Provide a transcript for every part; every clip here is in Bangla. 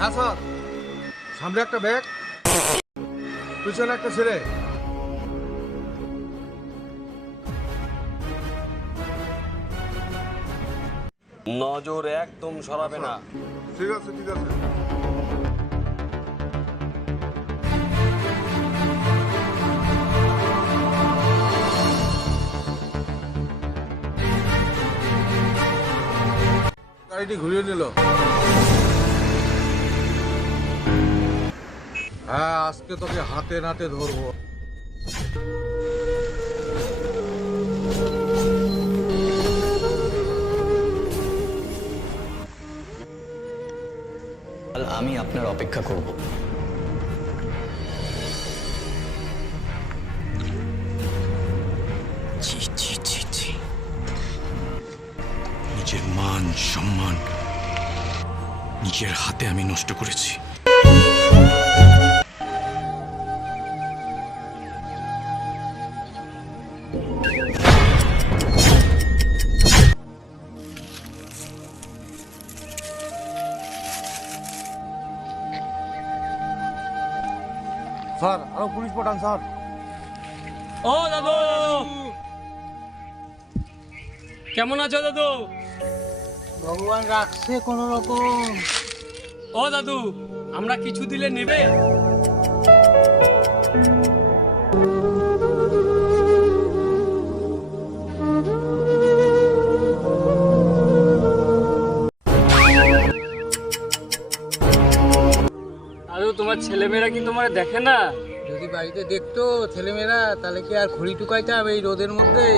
হ্যাঁ স্যার। সামনে একটা ব্যাগ পিছনে একটা ছেলে। নজর একদম সরাবে না। ঠিক আছে ঠিক আছে। গাড়িটি ঘুরিয়ে নিল। হ্যাঁ আজকে তোকে হাতে নাতে ধরবো। আমি আপনার অপেক্ষা করব। নিজের মান সম্মান নিজের হাতে আমি নষ্ট করেছি। স্যার আরও পুলিশ পাঠান স্যার। ও দাদু। কেমন আছো দাদু? ভগবান রাখছে কোনো রকম। ও দাদু আমরা কিছু দিলে নেবে? ছেলেমেয়েরা কি তোমার দেখে না? যদি বাড়িতে দেখতো ছেলেমেয়েরা তাহলে কি আর খড়ি টুকাইতাম এই রোদের মধ্যে?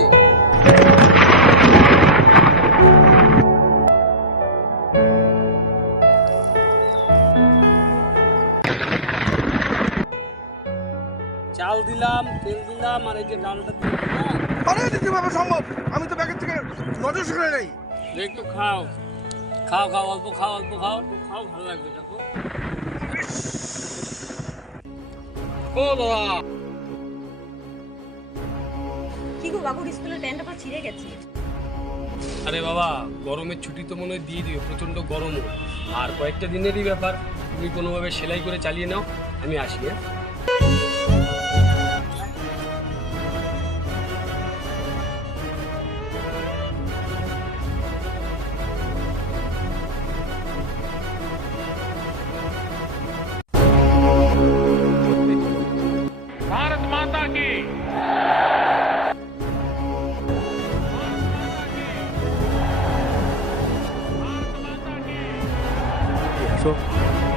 চাল দিলাম তেল দিলাম আর এই যে ডালটা দিলাম। আরে এটা কীভাবে সম্ভব? আমি তো ব্যাগের থেকে নজর সরে নেই। একটু খাও। খাও খাও অল্প খাও অল্প খাও। অল্প খাও ভালো লাগবে দেখো। ও বাবা কি গো বাবুর স্কুলের প্যান্টটা পুরো ছিঁড়ে গেছে। আরে বাবা গরমের ছুটি তো মনে হয় দিয়ে দিও প্রচণ্ড গরম আর কয়েকটা দিনেরই ব্যাপার তুমি কোনোভাবে সেলাই করে চালিয়ে নাও আমি আসি হ্যাঁ? છો.